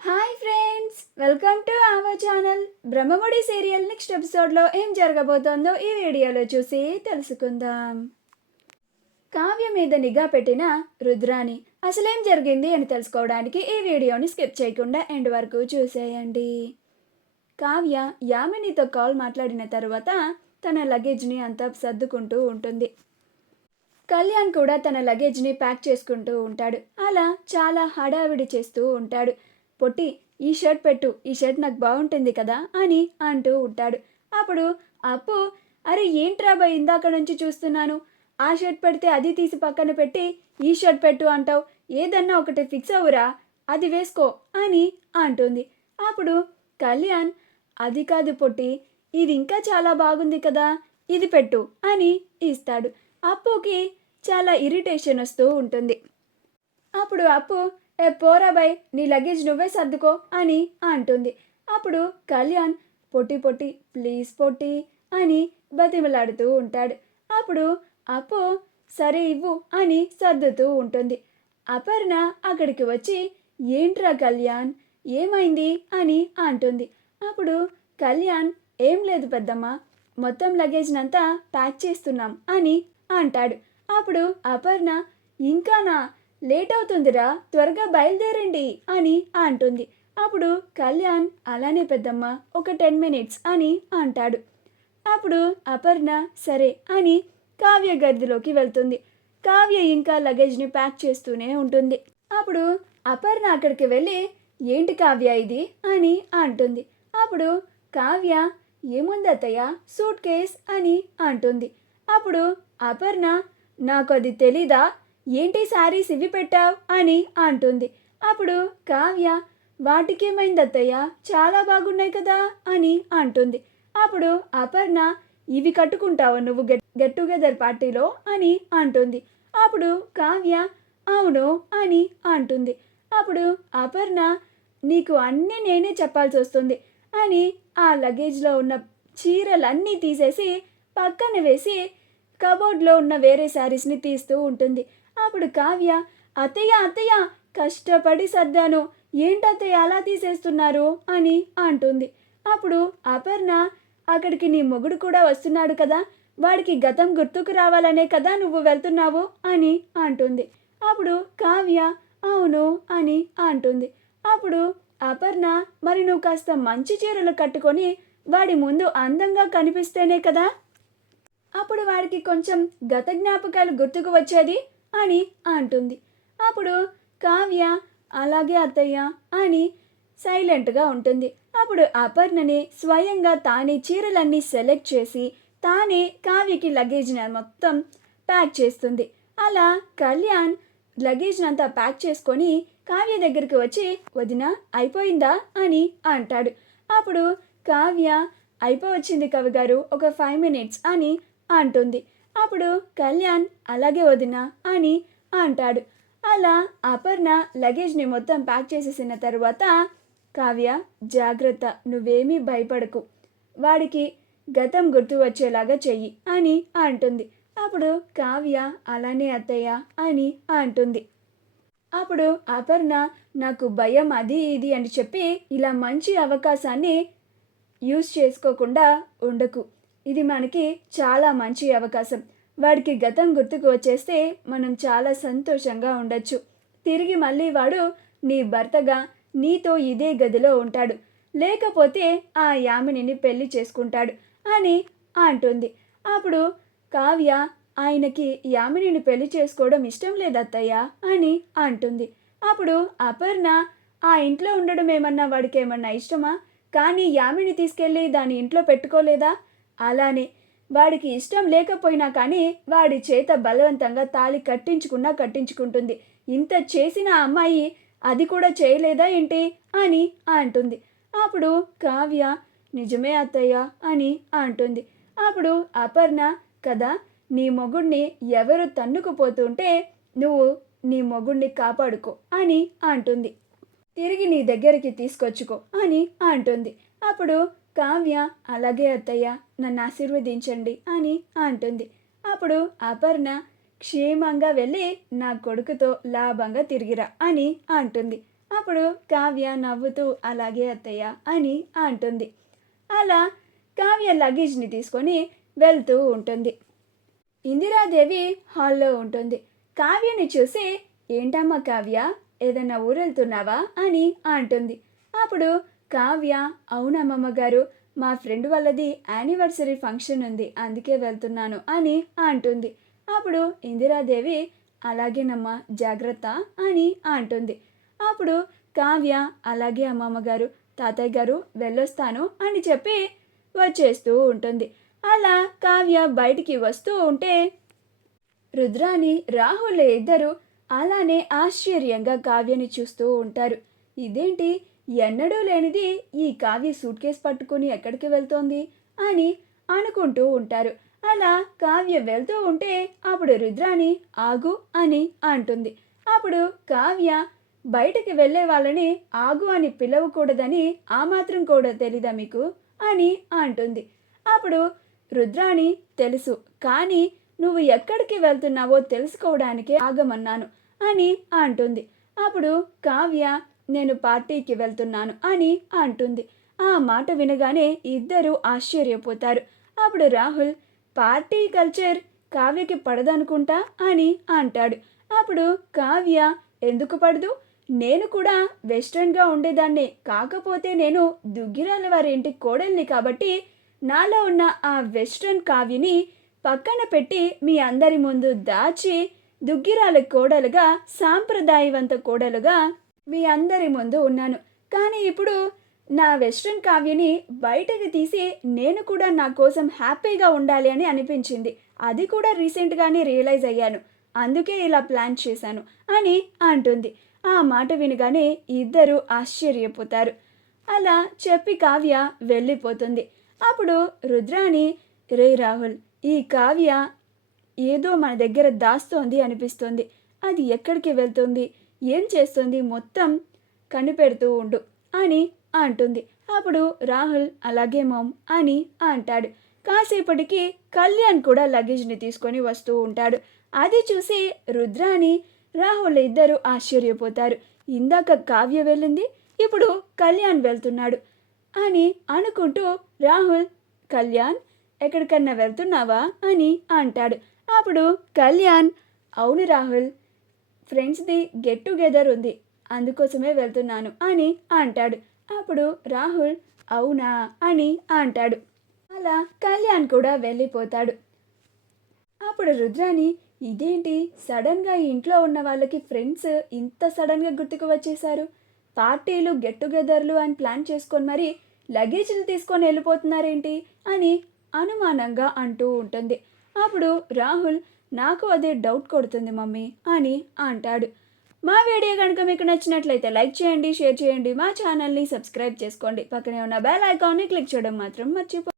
Hi friends, welcome to our channel. Brahmamudi serial next ఎపిసోడ్లో ఏం జరగబోతోందో ఈ వీడియోలో చూసి తెలుసుకుందాం. కావ్య మీద నిఘా పెట్టిన రుద్రాని అసలేం జరిగింది అని తెలుసుకోవడానికి ఈ వీడియోని స్కిప్ చేయకుండా ఎండ్ వరకు చూసేయండి. కావ్య యామినితో కాల్ మాట్లాడిన తర్వాత తన లగేజ్ని అంతా సర్దుకుంటూ ఉంటుంది. కళ్యాణ్ కూడా తన లగేజ్ని ప్యాక్ చేసుకుంటూ ఉంటాడు. అలా చాలా హడావిడి చేస్తూ ఉంటాడు. పొట్టి, ఈ షర్ట్ పెట్టు, ఈ షర్ట్ నాకు బాగుంటుంది కదా అని అంటూ ఉంటాడు. అప్పుడు అప్పు, అరే ఏంట్రా బాయ్, ఇందాక నుంచి చూస్తున్నాను, ఆ షర్ట్ పెడితే అది తీసి పక్కన పెట్టి ఈ షర్ట్ పెట్టు అంటావు, ఏదన్నా ఒకటి ఫిక్స్ అవ్వురా, అది వేసుకో అని అంటుంది. అప్పుడు కళ్యాణ్, అది కాదు పొట్టి, ఇది ఇంకా చాలా బాగుంది కదా, ఇది పెట్టు అని ఇస్తాడు. అప్పుకి చాలా ఇరిటేషన్ వస్తూ ఉంటుంది. అప్పుడు అప్పు, ఏ పోరా బై, నీ లగేజ్ నువ్వే సర్దుకో అని అంటుంది. అప్పుడు కళ్యాణ్, పొట్టి పొట్టి ప్లీజ్ పొట్టి అని బతిమలాడుతూ ఉంటాడు. అప్పుడు అప్పు, సరే ఇవ్వు అని సర్దుతూ ఉంటుంది. అపర్ణ అక్కడికి వచ్చి, ఏంట్రా కళ్యాణ్, ఏమైంది అని అంటుంది. అప్పుడు కళ్యాణ్, ఏం లేదు పెద్దమ్మ, మొత్తం లగేజ్నంతా ప్యాక్ చేస్తున్నాం అని అంటాడు. అప్పుడు అపర్ణ, ఇంకానా, లేట్ అవుతుందిరా, త్వరగా బయలుదేరండి అని అంటుంది. అప్పుడు కళ్యాణ్, అలానే పెద్దమ్మ, ఒక 10 minutes అని అంటాడు. అప్పుడు అపర్ణ సరే అని కావ్య గదిలోకి వెళ్తుంది. కావ్య ఇంకా లగేజ్ని ప్యాక్ చేస్తూనే ఉంటుంది. అప్పుడు అపర్ణ అక్కడికి వెళ్ళి, ఏంటి కావ్య ఇది అని అంటుంది. అప్పుడు కావ్య, ఏముంది అత్తయ్య, సూట్ కేస్ అని అంటుంది. అప్పుడు అపర్ణ, నాకు అది తెలీదా, ఏంటి శారీస్ ఇవి పెట్టావు అని అంటుంది. అప్పుడు కావ్య, వాటికేమైంది అత్తయ్య, చాలా బాగున్నాయి కదా అని అంటుంది. అప్పుడు అపర్ణ, ఇవి కట్టుకుంటావు నువ్వు గెట్ టుగెదర్ పార్టీలో అని అంటుంది. అప్పుడు కావ్య, అవును అని అంటుంది. అప్పుడు అపర్ణ, నీకు అన్నీ నేనే చెప్పాల్సి వస్తుంది అని ఆ లగేజ్లో ఉన్న చీరలన్నీ తీసేసి పక్కన వేసి కబోర్డ్లో ఉన్న వేరే శారీస్ని తీస్తూ ఉంటుంది. అప్పుడు కావ్య, అత్తయ్య అత్తయ్య, కష్టపడి సర్దాను, ఏంటత్తయ్య అలా తీసేస్తున్నారు అని అంటుంది. అప్పుడు అపర్ణ, అక్కడికి నీ మొగుడు కూడా వస్తున్నాడు కదా, వాడికి గతం గుర్తుకు రావాలనే కదా నువ్వు వెళ్తున్నావు అని అంటుంది. అప్పుడు కావ్య, అవును అని అంటుంది. అప్పుడు అపర్ణ, మరి నువ్వు కాస్త మంచి చీరలు కట్టుకొని వాడి ముందు అందంగా కనిపిస్తేనే కదా అప్పుడు వాడికి కొంచెం గత జ్ఞాపకాలు గుర్తుకు వచ్చేది అని అంటుంది. అప్పుడు కావ్య, అలాగే అత్తయ్య అని సైలెంట్గా ఉంటుంది. అప్పుడు అపర్ణని స్వయంగా తానే చీరలన్నీ సెలెక్ట్ చేసి తానే కావ్యకి లగేజ్ని మొత్తం ప్యాక్ చేస్తుంది. అలా కళ్యాణ్ లగేజ్నంతా ప్యాక్ చేసుకొని కావ్య దగ్గరికి వచ్చి, వదిన అయిపోయిందా అని అంటాడు. అప్పుడు కావ్య, అయిపోవచ్చింది కవి గారు, ఒక 5 minutes అని అంటుంది. అప్పుడు కళ్యాణ్, అలాగే వదిన అని అంటాడు. అలా అపర్ణ లగేజ్ని మొత్తం ప్యాక్ చేసేసిన తర్వాత, కావ్య జాగ్రత్త, నువ్వేమీ భయపడకు, వాడికి గతం గుర్తు వచ్చేలాగా చెయ్యి అని అంటుంది. అప్పుడు కావ్య, అలానే అత్తయ్య అని అంటుంది. అప్పుడు అపర్ణ, నాకు భయం అది ఇది అని చెప్పి ఇలా మంచి అవకాశాన్ని యూజ్ చేసుకోకుండా ఉండకు, ఇది మనకి చాలా మంచి అవకాశం, వాడికి గతం గుర్తుకు వచ్చేస్తే మనం చాలా సంతోషంగా ఉండొచ్చు, తిరిగి మళ్ళీ వాడు నీ భర్తగా నీతో ఇదే గదిలో ఉంటాడు, లేకపోతే ఆ యామినిని పెళ్లి చేసుకుంటాడు అని అంటుంది. అప్పుడు కావ్య, ఆయనకి యామినిని పెళ్లి చేసుకోవడం ఇష్టం లేదత్తయ్య అని అంటుంది. అప్పుడు అపర్ణ, ఆ ఇంట్లో ఉండడం ఏమన్నా వాడికి ఏమన్నా ఇష్టమా, కానీ యామిని తీసుకెళ్ళి దాని ఇంట్లో పెట్టుకోలేదా, అలానే వాడికి ఇష్టం లేకపోయినా కానీ వాడి చేత బలవంతంగా తాళి కట్టించుకుంటుంది, ఇంత చేసిన అమ్మాయి అది కూడా చేయలేదా ఏంటి అని అంటుంది. అప్పుడు కావ్య, నిజమే అత్తయ్య అని అంటుంది. అప్పుడు అపర్ణ, కదా, నీ మొగుడిని ఎవరు తన్నుకుపోతుంటే నువ్వు నీ మొగుడిని కాపాడుకో అని అంటుంది, తిరిగి నీ దగ్గరికి తీసుకొచ్చుకో అని అంటుంది. అప్పుడు కావ్య, అలాగే అత్తయ్య, నన్ను ఆశీర్వదించండి అని అంటుంది. అప్పుడు అపర్ణ, క్షేమంగా వెళ్ళి నా కొడుకుతో లాభంగా తిరిగిరా అని అంటుంది. అప్పుడు కావ్య నవ్వుతూ అలాగే అత్తయ్య అని అంటుంది. అలా కావ్య లగేజ్ని తీసుకొని వెళ్తూ ఉంటుంది. ఇందిరాదేవి హాల్లో ఉంటుంది. కావ్యని చూసి ఏంటమ్మా కావ్య, ఏదైనా ఊరెళ్తున్నావా అని అంటుంది. అప్పుడు కావ్య అవునమ్మమ్మ గారు, మా ఫ్రెండ్ వాళ్ళది యానివర్సరీ ఫంక్షన్ ఉంది, అందుకే వెళ్తున్నాను అని అంటుంది. అప్పుడు ఇందిరాదేవి అలాగేనమ్మా జాగ్రత్త అని అంటుంది. అప్పుడు కావ్య అలాగే అమ్మమ్మ గారు, తాతయ్య గారు వెళ్ళొస్తాను అని చెప్పి వచ్చేస్తూ ఉంటుంది. అలా కావ్య బయటికి వస్తూ ఉంటే రుద్రాని రాహుల్ ఇద్దరు అలానే ఆశ్చర్యంగా కావ్యని చూస్తూ ఉంటారు. ఇదేంటి, ఎన్నడూ లేనిది ఈ కావ్య సూట్ కేస్ పట్టుకుని ఎక్కడికి వెళ్తోంది అని అనుకుంటూ ఉంటారు. అలా కావ్య వెళ్తూ ఉంటే అప్పుడు రుద్రాని ఆగు అని అంటుంది. అప్పుడు కావ్య బయటికి వెళ్ళే వాళ్ళని ఆగు అని పిలవకూడదని ఆ మాత్రం కూడా తెలీదా మీకు అని అంటుంది. అప్పుడు రుద్రాని తెలుసు, కానీ నువ్వు ఎక్కడికి వెళ్తున్నావో తెలుసుకోవడానికే ఆగమన్నాను అని అంటుంది. అప్పుడు కావ్య నేను పార్టీకి వెళ్తున్నాను అని అంటుంది. ఆ మాట వినగానే ఇద్దరు ఆశ్చర్యపోతారు. అప్పుడు రాహుల్ పార్టీ కల్చర్ కావ్యకి పడదనుకుంటా అని అంటాడు. అప్పుడు కావ్య ఎందుకు పడదు, నేను కూడా వెస్ట్రన్గా ఉండేదాన్నే, కాకపోతే నేను దుగ్గిరాల వారి ఇంటి కోడల్ని కాబట్టి నాలో ఉన్న ఆ వెస్ట్రన్ కావ్యని పక్కన పెట్టి మీ అందరి ముందు దాచి దుగ్గిరాల కోడలుగా, సాంప్రదాయవంత కోడలుగా మీ అందరి ముందు ఉన్నాను. కానీ ఇప్పుడు నా వెస్ట్రన్ కావ్యని బయటకు తీసి నేను కూడా నా కోసం హ్యాపీగా ఉండాలి అని అనిపించింది. అది కూడా రీసెంట్గానే రియలైజ్ అయ్యాను, అందుకే ఇలా ప్లాన్ చేశాను అని అంటుంది. ఆ మాట వినగానే ఇద్దరు ఆశ్చర్యపోతారు. అలా చెప్పి కావ్య వెళ్ళిపోతుంది. అప్పుడు రుద్రాని రే రాహుల్, ఈ కావ్య ఏదో మన దగ్గర దాస్తోంది అనిపిస్తుంది, అది ఎక్కడికి వెళ్తుంది, ఏం చేస్తుంది మొత్తం కనిపెడుతూ ఉండు అని అంటుంది. అప్పుడు రాహుల్ అలాగే మామ్ అని అంటాడు. కాసేపటికి కళ్యాణ్ కూడా లగేజ్ని తీసుకొని వస్తూ ఉంటాడు. అది చూసి రుద్రాని రాహుల్ ఇద్దరు ఆశ్చర్యపోతారు. ఇందాక కావ్య వెళ్ళింది, ఇప్పుడు కళ్యాణ్ వెళ్తున్నాడు అని అనుకుంటూ రాహుల్ కళ్యాణ్ ఎక్కడికన్నా వెళ్తున్నావా అని అంటాడు. అప్పుడు కళ్యాణ్ అవును రాహుల్, ఫ్రెండ్స్ది గెట్ టుగెదర్ ఉంది, అందుకోసమే వెళ్తున్నాను అని అంటాడు. అప్పుడు రాహుల్ అవునా అని అంటాడు. అలా కళ్యాణ్ కూడా వెళ్ళిపోతాడు. అప్పుడు రుద్రాని ఇదేంటి, సడన్గా ఇంట్లో ఉన్న వాళ్ళకి ఫ్రెండ్స్ ఇంత సడన్గా గుర్తుకు వచ్చేశారు, పార్టీలు గెట్ టుగెదర్లు అని ప్లాన్ చేసుకొని మరి లగేజీలు తీసుకొని వెళ్ళిపోతున్నారేంటి అని అనుమానంగా అంటూ ఉంటుంది. అప్పుడు రాహుల్ నాకు అదే డౌట్ కొడుతుంది మమ్మీ అని అంటాడు. మా వీడియో కనుక మీకు నచ్చినట్లయితే లైక్ చేయండి, షేర్ చేయండి, మా ఛానల్ని సబ్స్క్రైబ్ చేసుకోండి, పక్కనే ఉన్న బెల్ ఐకాన్ని క్లిక్ చేయడం మాత్రం మర్చిపో